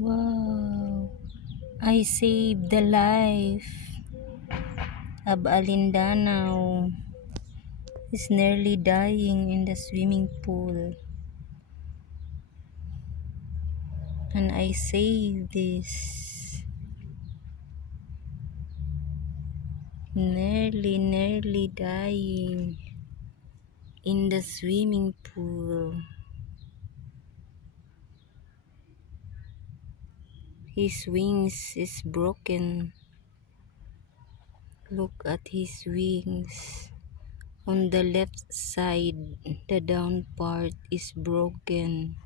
Wow! I saved the life of Alindanao. He's nearly dying in the swimming pool. And I saved this. Nearly dying in the swimming pool. His wings is broken. Look at his wings. On the left side, the down part is broken.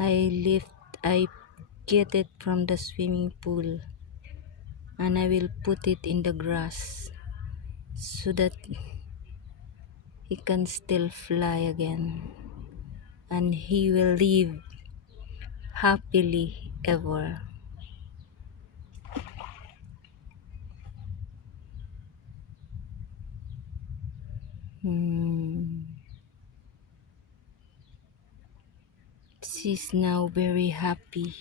I get it from the swimming pool and I will put it in the grass so that he can still fly again and he will live happily ever. She's now very happy.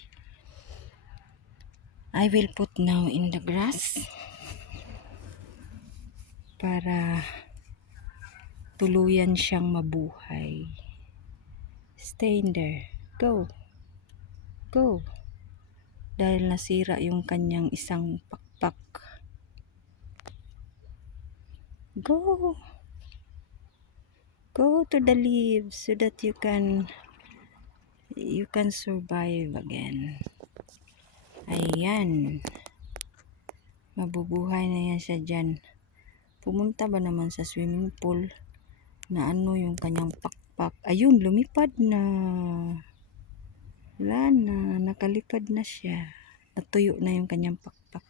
I will put now in the grass para tuluyan siyang mabuhay. Stay in there. Go. Go. Dahil nasira yung kanyang isang pakpak. Go. Go to the leaves so that you can survive again. Ayan. Mabubuhay na yan siya dyan. Pumunta ba naman sa swimming pool na ano yung kanyang pakpak? Ayun, lumipad na. Wala na, nakalipad na siya. Natuyo na yung kanyang pakpak.